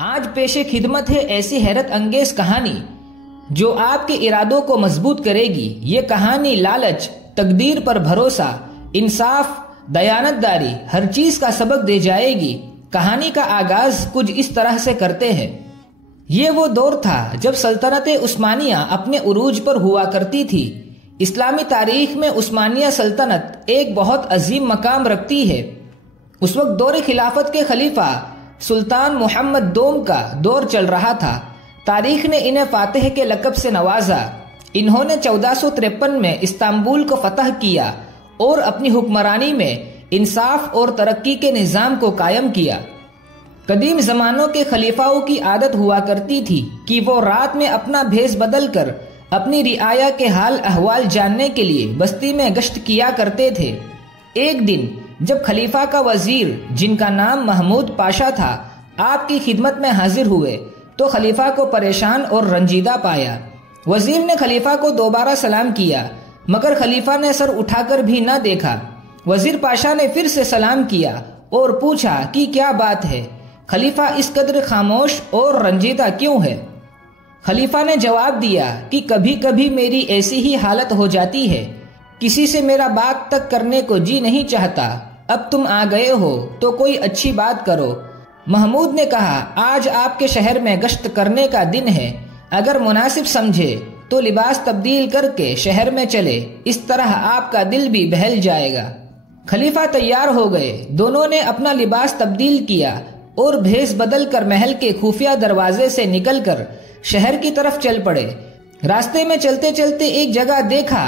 आज पेशे खिदमत है ऐसी हैरत अंगेज कहानी जो आपके इरादों को मजबूत करेगी। ये कहानी लालच, तकदीर पर भरोसा, इंसाफ, दयानतदारी हर चीज का सबक दे जाएगी। कहानी का आगाज कुछ इस तरह से करते हैं। ये वो दौर था जब सल्तनत उस्मानिया अपने उरूज पर हुआ करती थी। इस्लामी तारीख में उस्मानिया सल्तनत एक बहुत अजीम मकाम रखती है। उस वक्त दौर खिलाफत के खलीफा सुल्तान मोहम्मद दोम का दौर चल रहा था। तारीख ने इन्हें फातिह के लक़ब से नवाजा। इन्होंने 1453 में इस्तांबुल को फतह किया और अपनी हुक्मरानी में इंसाफ और तरक्की के निज़ाम को कायम किया। कदीम जमानों के खलीफाओं की आदत हुआ करती थी कि वो रात में अपना भेष बदल कर अपनी रियाया के हाल अहवाल जानने के लिए बस्ती में गश्त किया करते थे। एक दिन जब खलीफा का वजीर, जिनका नाम महमूद पाशा था, आपकी खिदमत में हाजिर हुए तो खलीफा को परेशान और रंजीदा पाया। वजीर ने खलीफा को दोबारा सलाम किया मगर खलीफा ने सर उठाकर भी न देखा। वजीर पाशा ने फिर से सलाम किया और पूछा कि क्या बात है, खलीफा इस कदर खामोश और रंजीदा क्यों है। खलीफा ने जवाब दिया कि कभी कभी मेरी ऐसी ही हालत हो जाती है, किसी से मेरा बात तक करने को जी नहीं चाहता। अब तुम आ गए हो तो कोई अच्छी बात करो। महमूद ने कहा, आज आपके शहर में गश्त करने का दिन है, अगर मुनासिब समझे तो लिबास तब्दील करके शहर में चले, इस तरह आपका दिल भी बहल जाएगा। खलीफा तैयार हो गए। दोनों ने अपना लिबास तब्दील किया और भेष बदल कर महल के खुफिया दरवाजे से निकलकर शहर की तरफ चल पड़े। रास्ते में चलते चलते एक जगह देखा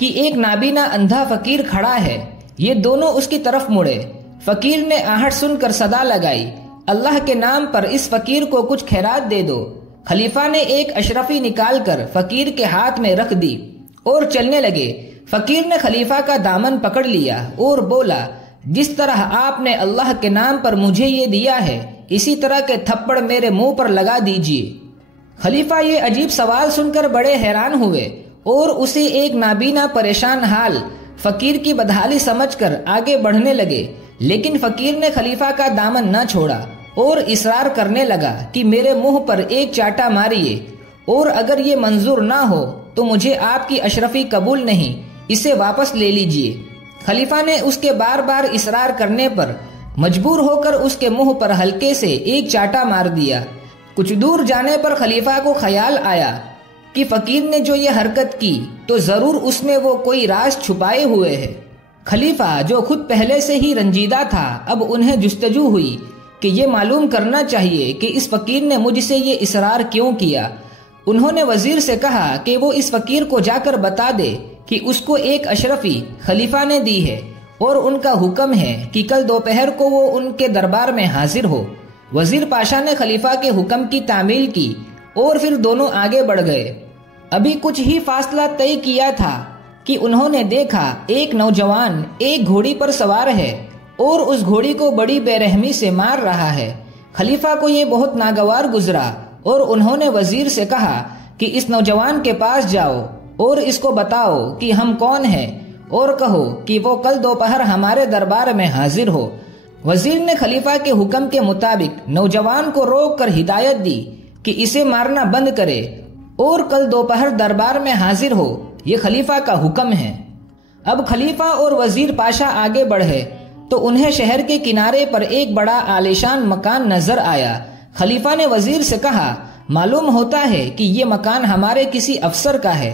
कि एक नाबीना अंधा फकीर खड़ा है। ये दोनों उसकी तरफ मुड़े। फकीर ने आहट सुनकर सदा लगाई, अल्लाह के नाम पर इस फकीर को कुछ खैरात दे दो। खलीफा ने एक अशरफी निकालकर फकीर के हाथ में रख दी और चलने लगे। फकीर ने खलीफा का दामन पकड़ लिया और बोला, जिस तरह आपने अल्लाह के नाम पर मुझे ये दिया है, इसी तरह के थप्पड़ मेरे मुंह पर लगा दीजिए। खलीफा ये अजीब सवाल सुनकर बड़े हैरान हुए और उसे एक नाबीना परेशान हाल फकीर की बदहाली समझकर आगे बढ़ने लगे। लेकिन फकीर ने खलीफा का दामन न छोड़ा और इसरार करने लगा कि मेरे मुंह पर एक चाटा मारिए और अगर ये मंजूर ना हो तो मुझे आपकी अशरफी कबूल नहीं, इसे वापस ले लीजिए। खलीफा ने उसके बार बार इसरार करने पर मजबूर होकर उसके मुंह पर हल्के से एक चाटा मार दिया। कुछ दूर जाने पर खलीफा को ख्याल आया कि फकीर ने जो ये हरकत की तो जरूर उसमें वो कोई राज छुपाए हुए है। खलीफा जो खुद पहले से ही रंजीदा था, अब उन्हें जुस्तजू हुई कि ये मालूम करना चाहिए कि इस फकीर ने मुझसे ये इसरार क्यों किया। उन्होंने वजीर से कहा कि वो इस फकीर को जाकर बता दे कि उसको एक अशरफी खलीफा ने दी है और उनका हुक्म है कि कल दोपहर को वो उनके दरबार में हाजिर हो। वजीर पाशा ने खलीफा के हुक्म की तामील की और फिर दोनों आगे बढ़ गए। अभी कुछ ही फासला तय किया था कि उन्होंने देखा एक नौजवान एक घोड़ी पर सवार है और उस घोड़ी को बड़ी बेरहमी से मार रहा है। खलीफा को ये बहुत नागवार गुजरा और उन्होंने वजीर से कहा कि इस नौजवान के पास जाओ और इसको बताओ कि हम कौन हैं और कहो कि वो कल दोपहर हमारे दरबार में हाजिर हो। वजीर ने खलीफा के हुक्म के मुताबिक नौजवान को रोक कर हिदायत दी कि इसे मारना बंद करे और कल दोपहर दरबार में हाजिर हो, ये खलीफा का हुक्म है। अब खलीफा और वजीर पाशा आगे बढ़े तो उन्हें शहर के किनारे पर एक बड़ा आलीशान मकान नजर आया। खलीफा ने वजीर से कहा, मालूम होता है कि ये मकान हमारे किसी अफसर का है,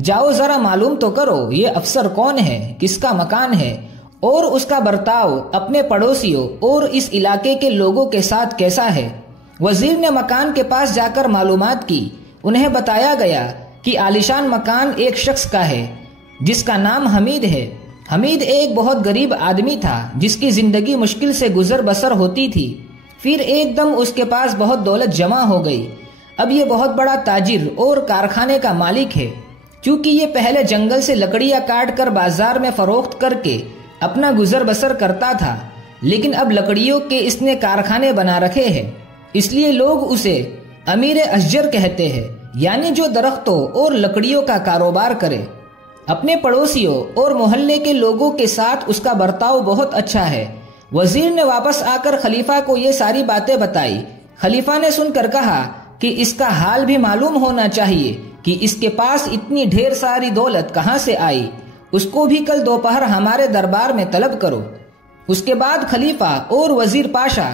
जाओ जरा मालूम तो करो ये अफसर कौन है, किसका मकान है और उसका बर्ताव अपने पड़ोसियों और इस इलाके के लोगों के साथ कैसा है। वजीर ने मकान के पास जाकर मालूमात की। उन्हें बताया गया कि आलीशान मकान एक शख्स का है जिसका नाम हमीद है। हमीद एक बहुत गरीब आदमी था जिसकी जिंदगी मुश्किल से गुजर बसर होती थी। फिर एकदम उसके पास बहुत दौलत जमा हो गई। अब ये बहुत बड़ा ताजिर और कारखाने का मालिक है। क्योंकि ये पहले जंगल से लकड़ियां काट कर बाजार में फरोख्त करके अपना गुजर बसर करता था, लेकिन अब लकड़ियों के इसने कारखाने बना रखे हैं, इसलिए लोग उसे अमीर अशजर कहते हैं, यानी जो दरख्तों और लकड़ियों का कारोबार करे। अपने पड़ोसियों और मोहल्ले के लोगों के साथ उसका बर्ताव बहुत अच्छा है। वजीर ने वापस आकर खलीफा को ये सारी बातें बताई। खलीफा ने सुनकर कहा कि इसका हाल भी मालूम होना चाहिए कि इसके पास इतनी ढेर सारी दौलत कहाँ से आई। उसको भी कल दोपहर हमारे दरबार में तलब करो। उसके बाद खलीफा और वजीर पाशा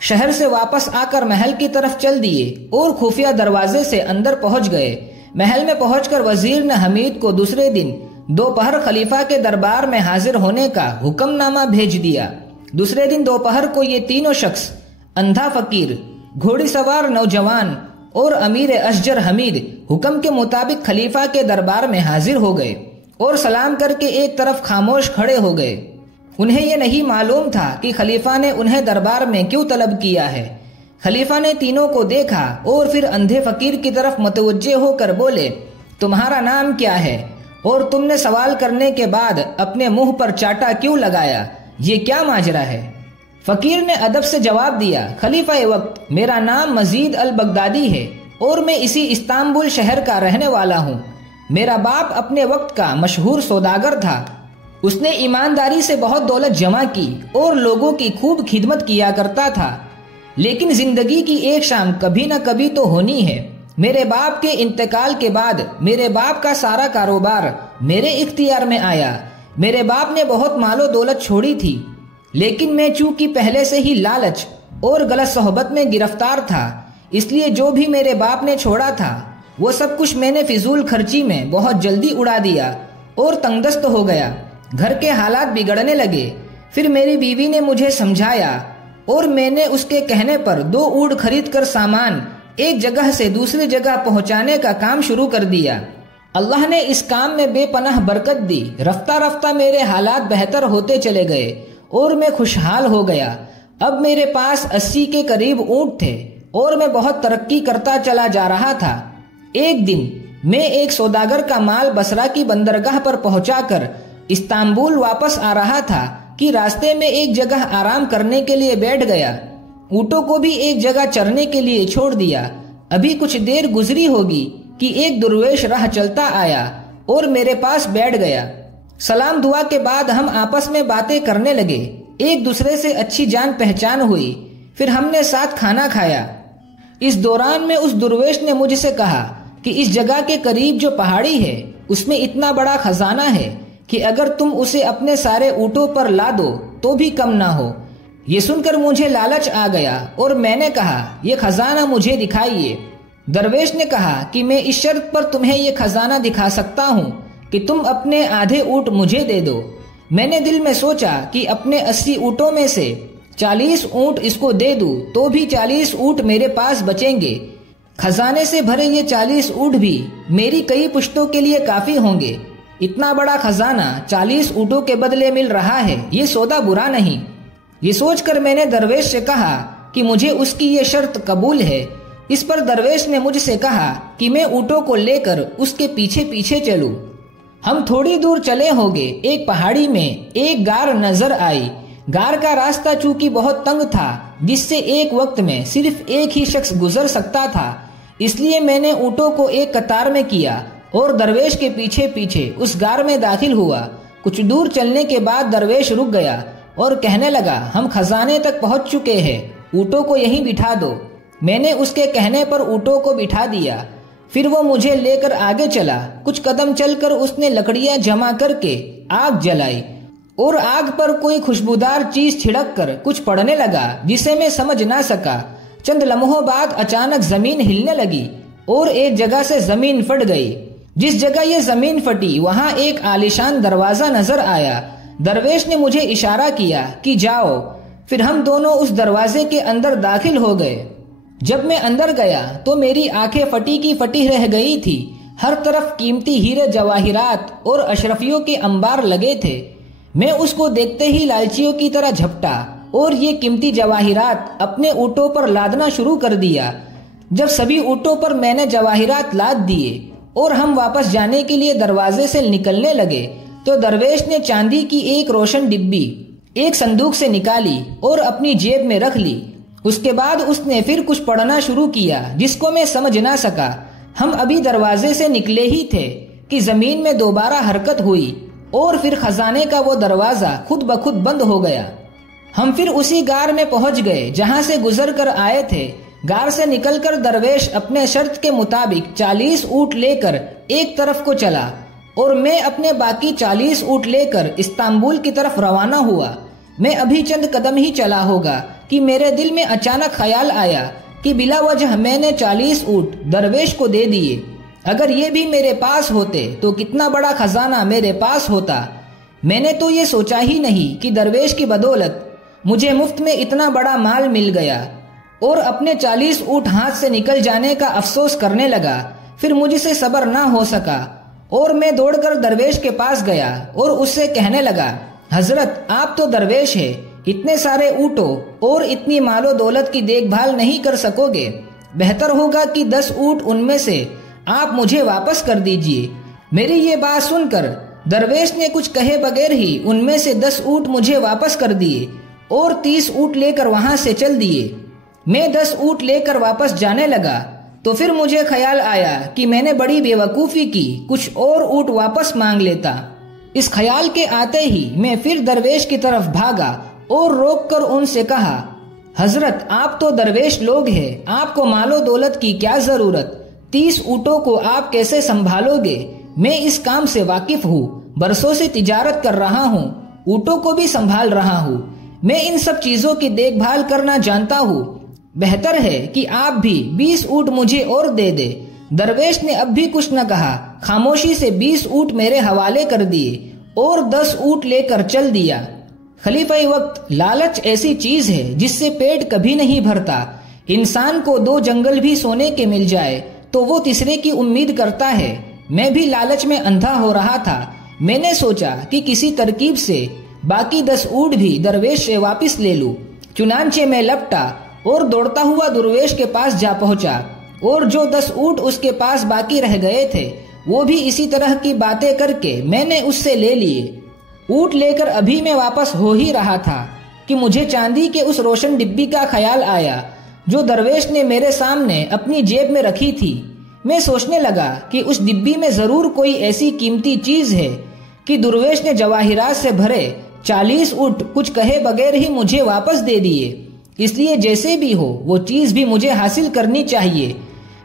शहर से वापस आकर महल की तरफ चल दिए और खुफिया दरवाजे से अंदर पहुंच गए। महल में पहुंचकर वजीर ने हमीद को दूसरे दिन दोपहर खलीफा के दरबार में हाजिर होने का हुक्मनामा भेज दिया। दूसरे दिन दोपहर को ये तीनों शख्स, अंधा फकीर, घोड़ीसवार नौजवान और अमीर अशजर हमीद, हुक्म के मुताबिक खलीफा के दरबार में हाजिर हो गए और सलाम करके एक तरफ खामोश खड़े हो गए। उन्हें यह नहीं मालूम था कि खलीफा ने उन्हें दरबार में क्यों तलब किया है। खलीफा ने तीनों को देखा और फिर अंधे फकीर की तरफ मुतवज्जे होकर बोले, तुम्हारा नाम क्या है और तुमने सवाल करने के बाद अपने मुंह पर चाटा क्यों लगाया? ये क्या माजरा है? फकीर ने अदब से जवाब दिया, खलीफा वक्त, मेरा नाम मजीद अल बगदादी है और मैं इसी इस्तांबुल शहर का रहने वाला हूँ। मेरा बाप अपने वक्त का मशहूर सौदागर था। उसने ईमानदारी से बहुत दौलत जमा की और लोगों की खूब खिदमत किया करता था। लेकिन जिंदगी की एक शाम कभी न कभी तो होनी है। मेरे बाप के इंतकाल के बाद मेरे बाप का सारा कारोबार मेरे इख्तियार में आया। मेरे बाप ने बहुत मालो दौलत छोड़ी थी, लेकिन मैं चूंकि पहले से ही लालच और गलत सोहबत में गिरफ्तार था, इसलिए जो भी मेरे बाप ने छोड़ा था वो सब कुछ मैंने फिजूल खर्ची में बहुत जल्दी उड़ा दिया और तंगदस्त हो गया। घर के हालात बिगड़ने लगे। फिर मेरी बीवी ने मुझे समझाया और मैंने उसके कहने पर 2 ऊँट खरीद कर सामान एक जगह से दूसरी जगह पहुंचाने का काम शुरू कर दिया। अल्लाह ने इस काम में बेपनाह बरकत दी। रफ्ता रफ्ता मेरे हालात बेहतर होते चले गए और मैं खुशहाल हो गया। अब मेरे पास 80 के करीब ऊँट थे और मैं बहुत तरक्की करता चला जा रहा था। एक दिन मैं एक सौदागर का माल बसरा की बंदरगाह पर पहुंचाकर इस्तांबुल वापस आ रहा था कि रास्ते में एक जगह आराम करने के लिए बैठ गया। ऊँटों को भी एक जगह चरने के लिए छोड़ दिया। अभी कुछ देर गुजरी होगी कि एक दुर्वेश राह चलता आया और मेरे पास बैठ गया। सलाम दुआ के बाद हम आपस में बातें करने लगे। एक दूसरे से अच्छी जान पहचान हुई। फिर हमने साथ खाना खाया। इस दौरान में उस दुर्वेश ने मुझसे कहा कि इस जगह के करीब जो पहाड़ी है उसमें इतना बड़ा खजाना है कि अगर तुम उसे अपने सारे ऊँटों पर ला दो तो भी कम ना हो। ये सुनकर मुझे लालच आ गया और मैंने कहा, ये खजाना मुझे दिखाइए। दरवेश ने कहा कि मैं इस शर्त पर तुम्हें ये खजाना दिखा सकता हूँ कि तुम अपने आधे ऊँट मुझे दे दो। मैंने दिल में सोचा कि अपने 80 ऊँटों में से 40 ऊँट इसको दे दूं तो भी 40 ऊँट मेरे पास बचेंगे। खजाने से भरे ये 40 ऊँट भी मेरी कई पुश्तों के लिए काफी होंगे। इतना बड़ा खजाना 40 ऊँटों के बदले मिल रहा है, ये सौदा बुरा नहीं। ये सोचकर मैंने दरवेश से कहा कि मुझे उसकी ये शर्त कबूल है। इस पर दरवेश ने मुझसे कहा कि मैं ऊँटों को लेकर उसके पीछे पीछे चलूं। हम थोड़ी दूर चले होंगे, एक पहाड़ी में एक गार नजर आई। गार का रास्ता चूंकि बहुत तंग था, जिससे एक वक्त में सिर्फ एक ही शख्स गुजर सकता था, इसलिए मैंने ऊँटों को एक कतार में किया और दरवेश के पीछे पीछे उस गार में दाखिल हुआ। कुछ दूर चलने के बाद दरवेश रुक गया और कहने लगा, हम खजाने तक पहुंच चुके हैं, ऊँटों को यहीं बिठा दो। मैंने उसके कहने पर ऊँटों को बिठा दिया। फिर वो मुझे लेकर आगे चला। कुछ कदम चलकर उसने लकड़ियां जमा करके आग जलाई और आग पर कोई खुशबूदार चीज छिड़क कर कुछ पड़ने लगा, जिसे मैं समझ ना सका। चंद लम्हों बाद अचानक जमीन हिलने लगी और एक जगह से जमीन फट गई। जिस जगह ये जमीन फटी वहां एक आलीशान दरवाजा नजर आया। दरवेश ने मुझे इशारा किया कि जाओ। फिर हम दोनों उस दरवाजे के अंदर दाखिल हो गए। जब मैं अंदर गया तो मेरी आंखें फटी की फटी रह गई थी। हर तरफ कीमती हीरे जवाहिरात और अशरफियों के अंबार लगे थे। मैं उसको देखते ही लालचियों की तरह झपटा और ये कीमती जवाहिरात अपने ऊँटों पर लादना शुरू कर दिया। जब सभी ऊँटों पर मैंने जवाहिरात लाद दिए और हम वापस जाने के लिए दरवाजे से निकलने लगे तो दरवेश ने चांदी की एक रोशन डिब्बी एक संदूक से निकाली और अपनी जेब में रख ली। उसके बाद उसने फिर कुछ पढ़ना शुरू किया, जिसको मैं समझ ना सका। हम अभी दरवाजे से निकले ही थे कि जमीन में दोबारा हरकत हुई और फिर खजाने का वो दरवाजा खुद ब खुद बंद हो गया। हम फिर उसी गार में पहुंच गए जहां से गुजर कर आए थे। गार से निकलकर दरवेश अपने शर्त के मुताबिक 40 ऊंट लेकर एक तरफ को चला और मैं अपने बाकी 40 ऊंट लेकर इस्तांबुल की तरफ रवाना हुआ। मैं अभी चंद कदम ही चला होगा कि मेरे दिल में अचानक ख्याल आया कि बिला वजह मैंने 40 ऊंट दरवेश को दे दिए। अगर ये भी मेरे पास होते तो कितना बड़ा खजाना मेरे पास होता। मैंने तो ये सोचा ही नहीं कि दरवेश की बदौलत मुझे मुफ्त में इतना बड़ा माल मिल गया और अपने 40 ऊंट हाथ से निकल जाने का अफसोस करने लगा। फिर मुझसे सब्र ना हो सका और मैं दौड़कर दरवेश के पास गया और उससे कहने लगा, हजरत आप तो दरवेश है, इतने सारे ऊँटों और इतनी मालो दौलत की देखभाल नहीं कर सकोगे। बेहतर होगा कि 10 ऊँट उनमें से आप मुझे वापस कर दीजिए। मेरी ये बात सुनकर दरवेश ने कुछ कहे बगैर ही उनमें से 10 ऊँट मुझे वापस कर दिए और 30 ऊँट लेकर वहां से चल दिए। मैं 10 ऊँट लेकर वापस जाने लगा तो फिर मुझे ख्याल आया कि मैंने बड़ी बेवकूफ़ी की, कुछ और ऊँट वापस मांग लेता। इस ख्याल के आते ही मैं फिर दरवेश की तरफ भागा और रोककर उनसे कहा, हजरत आप तो दरवेश लोग हैं, आपको मालो दौलत की क्या जरूरत? 30 ऊँटों को आप कैसे संभालोगे? मैं इस काम से वाकिफ हूँ, बरसों से तिजारत कर रहा हूँ, ऊँटों को भी संभाल रहा हूँ, मैं इन सब चीजों की देखभाल करना जानता हूँ। बेहतर है कि आप भी 20 ऊँट मुझे और दे दे। दरवेश ने अब भी कुछ न कहा, खामोशी से 20 ऊँट मेरे हवाले कर दिए और 10 ऊँट लेकर चल दिया। खलीफा वक्त, लालच ऐसी चीज है जिससे पेट कभी नहीं भरता। इंसान को 2 जंगल भी सोने के मिल जाए तो वो तीसरे की उम्मीद करता है। मैं भी लालच में अंधा हो रहा था। मैंने सोचा कि किसी तरकीब से बाकी 10 ऊँट भी दरवेश से वापस ले लूं। चुनांचे मैं लपटा और दौड़ता हुआ दरवेश के पास जा पहुंचा और जो 10 ऊँट उसके पास बाकी रह गए थे वो भी इसी तरह की बातें करके मैंने उससे ले लिए। ऊँट लेकर अभी मैं वापस हो ही रहा था कि मुझे चांदी के उस रोशन डिब्बी का ख्याल आया जो दरवेश ने मेरे सामने अपनी जेब में रखी थी। मैं सोचने लगा कि उस डिब्बी में जरूर कोई ऐसी कीमती चीज है कि दरवेश ने जवाहिरात से भरे 40 ऊँट कुछ कहे बगैर ही मुझे वापस दे दिए। इसलिए जैसे भी हो वो चीज भी मुझे हासिल करनी चाहिए।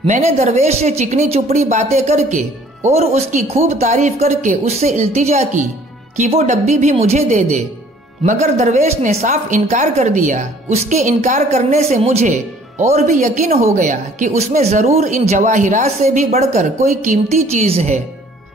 मैंने दरवेश से चिकनी चुपड़ी बातें करके और उसकी खूब तारीफ करके उससे इल्तिजा की कि वो डब्बी भी मुझे दे दे, मगर दरवेश ने साफ इनकार कर दिया। उसके इनकार करने से मुझे और भी यकीन हो गया कि उसमें जरूर इन जवाहिरात से भी बढ़कर कोई कीमती चीज है।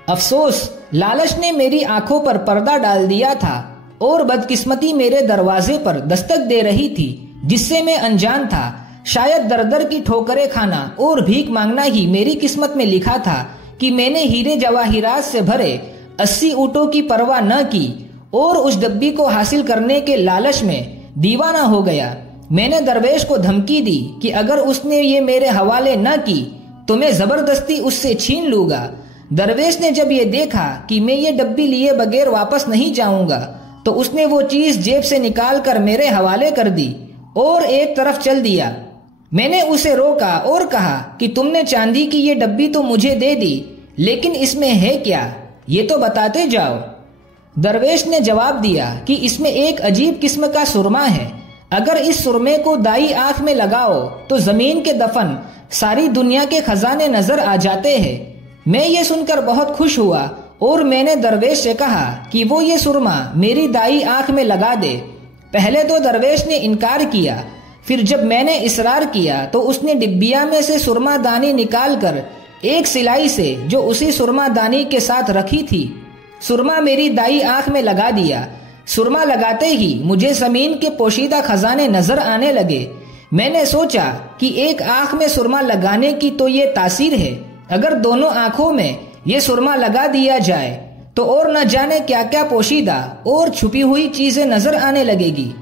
अफसोस, लालच ने मेरी आंखों पर पर्दा डाल दिया था और बदकिस्मती मेरे दरवाजे पर दस्तक दे रही थी जिससे मैं अनजान था। शायद दर दर की ठोकरें खाना और भीख मांगना ही मेरी किस्मत में लिखा था कि मैंने हीरे जवाहिरात से भरे 80 ऊँटों की परवाह न की और उस डब्बी को हासिल करने के लालच में दीवाना हो गया। मैंने दरवेश को धमकी दी कि अगर उसने ये मेरे हवाले न की तो मैं जबरदस्ती उससे छीन लूंगा। दरवेश ने जब ये देखा कि मैं ये डब्बी लिए बगैर वापस नहीं जाऊंगा तो उसने वो चीज जेब से निकाल कर मेरे हवाले कर दी और एक तरफ चल दिया। मैंने उसे रोका और कहा कि तुमने चांदी की ये डब्बी तो मुझे दे दी, लेकिन इसमें है क्या, ये तो बताते जाओ। दरवेश ने जवाब दिया कि इसमें एक अजीब किस्म का सुरमा है। अगर इस सुरमे को दाई आंख में लगाओ तो जमीन के दफन सारी दुनिया के खजाने नजर आ जाते हैं। मैं ये सुनकर बहुत खुश हुआ और मैंने दरवेश से कहा कि वो ये सुरमा मेरी दाई आंख में लगा दे। पहले तो दरवेश ने इनकार किया, फिर जब मैंने इसरार किया तो उसने डिब्बिया में से सुरमा दानी निकाल कर एक सिलाई से जो उसी सुरमा दानी के साथ रखी थी सुरमा मेरी दाई आंख में लगा दिया। सुरमा लगाते ही मुझे जमीन के पोशीदा खजाने नजर आने लगे। मैंने सोचा कि एक आंख में सुरमा लगाने की तो ये तासीर है, अगर दोनों आंखों में ये सुरमा लगा दिया जाए तो और न जाने क्या क्या पोशीदा और छुपी हुई चीजें नजर आने लगेगी।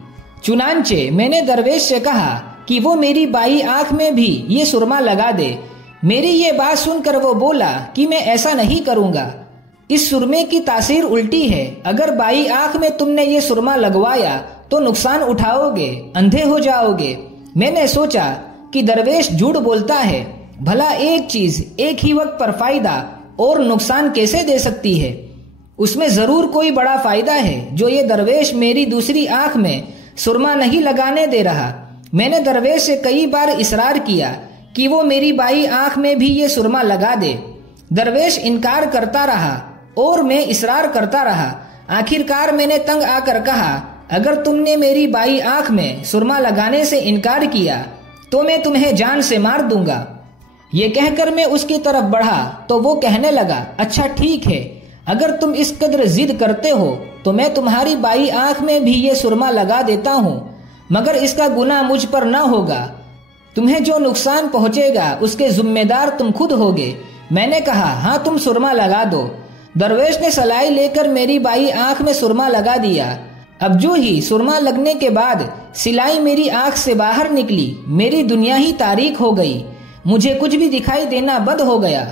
चुनांचे मैंने दरवेश से कहा कि वो मेरी बाई आंख में भी ये सुरमा लगा दे। मेरी ये बात सुनकर वो बोला कि मैं ऐसा नहीं करूंगा, इस सुरमे की तासीर उल्टी है। अगर बाई आंख में तुमने ये सुरमा लगवाया तो नुकसान उठाओगे, अंधे हो जाओगे। मैंने सोचा कि दरवेश झूठ बोलता है, भला एक चीज एक ही वक्त पर फायदा और नुकसान कैसे दे सकती है। उसमें जरूर कोई बड़ा फायदा है जो ये दरवेश मेरी दूसरी आंख में सुरमा नहीं लगाने दे रहा। मैंने दरवेश से कई बार इसरार किया कि वो मेरी बाई आंख में भी ये सुरमा लगा दे। दरवेश इनकार करता रहा और मैं इसरार करता रहा। आखिरकार मैंने तंग आकर कहा, अगर तुमने मेरी बाई आंख में सुरमा लगाने से इनकार किया तो मैं तुम्हें जान से मार दूंगा। ये कहकर मैं उसकी तरफ बढ़ा तो वो कहने लगा, अच्छा ठीक है, अगर तुम इस कदर जिद करते हो तो मैं तुम्हारी बाई आंख में भी ये सुरमा लगा देता हूँ, मगर इसका गुनाह मुझ पर न होगा। तुम्हें जो नुकसान पहुंचेगा उसके जिम्मेदार तुम खुद होगे। मैंने कहा, हाँ तुम सुरमा लगा दो। दरवेश ने सलाई लेकर मेरी बाई आंख में सुरमा लगा दिया। अब जो ही सुरमा लगने के बाद सिलाई मेरी आंख से बाहर निकली, मेरी दुनिया ही तारीक हो गई। मुझे कुछ भी दिखाई देना बंद हो गया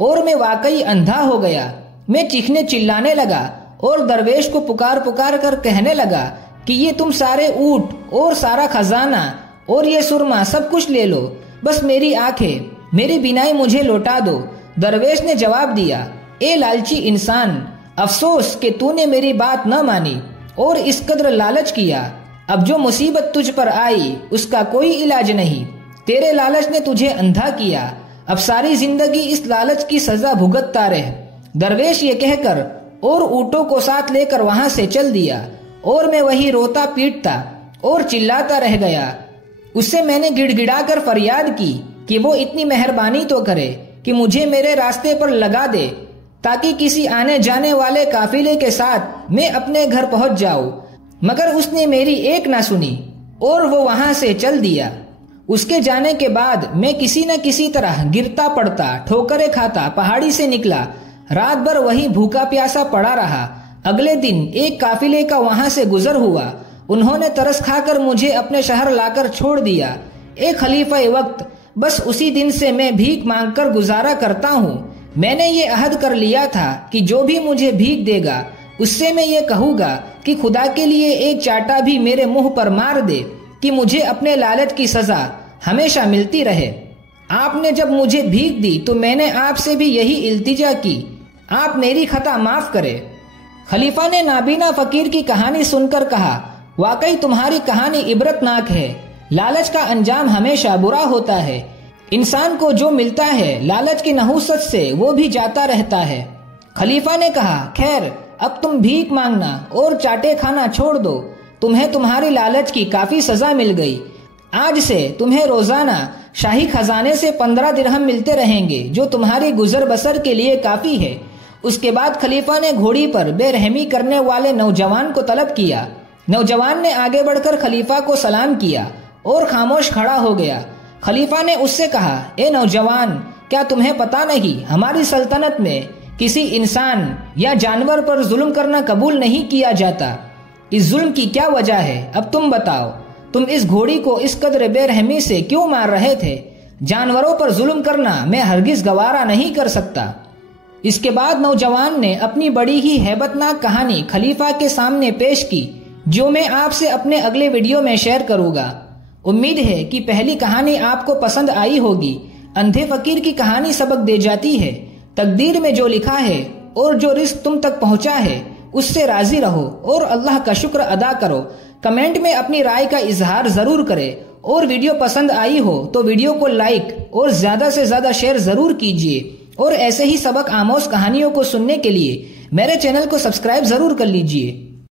और मैं वाकई अंधा हो गया। मैं चीखने चिल्लाने लगा और दरवेश को पुकार पुकार कर कहने लगा कि ये तुम सारे ऊंट और सारा खजाना और ये सुरमा सब कुछ ले लो, बस मेरी आंखें, मेरी बिनाई मुझे लौटा दो। दरवेश ने जवाब दिया, ए लालची इंसान, अफसोस कि तूने मेरी बात न मानी और इस कदर लालच किया। अब जो मुसीबत तुझ पर आई उसका कोई इलाज नहीं। तेरे लालच ने तुझे अंधा किया। अब सारी जिंदगी इस लालच की सजा भुगतता रह। दरवेश ये कहकर और ऊँटों को साथ लेकर वहां से चल दिया और मैं वही रोता पीटता और चिल्लाता रह गया। उससे मैंने गिड़गिड़ाकर फरियाद की कि वो इतनी मेहरबानी तो करे कि मुझे मेरे रास्ते पर लगा दे ताकि किसी आने जाने वाले काफिले के साथ मैं अपने घर पहुंच जाऊं। मगर उसने मेरी एक ना सुनी और वो वहां से चल दिया। उसके जाने के बाद मैं किसी न किसी तरह गिरता पड़ता, ठोकरें खाता पहाड़ी से निकला। रात भर वही भूखा प्यासा पड़ा रहा। अगले दिन एक काफिले का वहां से गुजर हुआ। उन्होंने तरस खाकर मुझे अपने शहर लाकर छोड़ दिया। एक खलीफा वक्त, बस उसी दिन से मैं भीख मांगकर गुजारा करता हूँ। मैंने ये अहद कर लिया था कि जो भी मुझे भीख देगा उससे मैं ये कहूँगा कि खुदा के लिए एक चाटा भी मेरे मुंह पर मार दे कि मुझे अपने लालच की सजा हमेशा मिलती रहे। आपने जब मुझे भीख दी तो मैंने आपसे भी यही इल्तिजा की, आप मेरी खता माफ करे। खलीफा ने नाबीना फकीर की कहानी सुनकर कहा, वाकई तुम्हारी कहानी इबरतनाक है। लालच का अंजाम हमेशा बुरा होता है। इंसान को जो मिलता है लालच की नहुसत से वो भी जाता रहता है। खलीफा ने कहा, खैर अब तुम भीख मांगना और चाटे खाना छोड़ दो। तुम्हें तुम्हारी लालच की काफी सजा मिल गई। आज से तुम्हें रोजाना शाही खजाने से 15 दिरहम मिलते रहेंगे, जो तुम्हारी गुजर बसर के लिए काफी है। उसके बाद खलीफा ने घोड़ी पर बेरहमी करने वाले नौजवान को तलब किया। नौजवान ने आगे बढ़कर खलीफा को सलाम किया और खामोश खड़ा हो गया। खलीफा ने उससे कहा, ए नौजवान, क्या तुम्हें पता नहीं हमारी सल्तनत में किसी इंसान या जानवर पर जुल्म करना कबूल नहीं किया जाता। इस जुल्म की क्या वजह है, अब तुम बताओ। तुम इस घोड़ी को इस कदर बेरहमी से क्यों मार रहे थे? जानवरों पर जुल्म करना मैं हरगिज गवारा नहीं कर सकता। इसके बाद नौजवान ने अपनी बड़ी ही हैबतनाक कहानी खलीफा के सामने पेश की, जो मैं आपसे अपने अगले वीडियो में शेयर करूंगा। उम्मीद है कि पहली कहानी आपको पसंद आई होगी। अंधे फकीर की कहानी सबक दे जाती है। तकदीर में जो लिखा है और जो रिस्क तुम तक पहुंचा है उससे राजी रहो और अल्लाह का शुक्र अदा करो। कमेंट में अपनी राय का इजहार जरूर करें और वीडियो पसंद आई हो तो वीडियो को लाइक और ज्यादा से ज्यादा शेयर जरूर कीजिए। और ऐसे ही सबक आमोज कहानियों को सुनने के लिए मेरे चैनल को सब्सक्राइब जरूर कर लीजिए।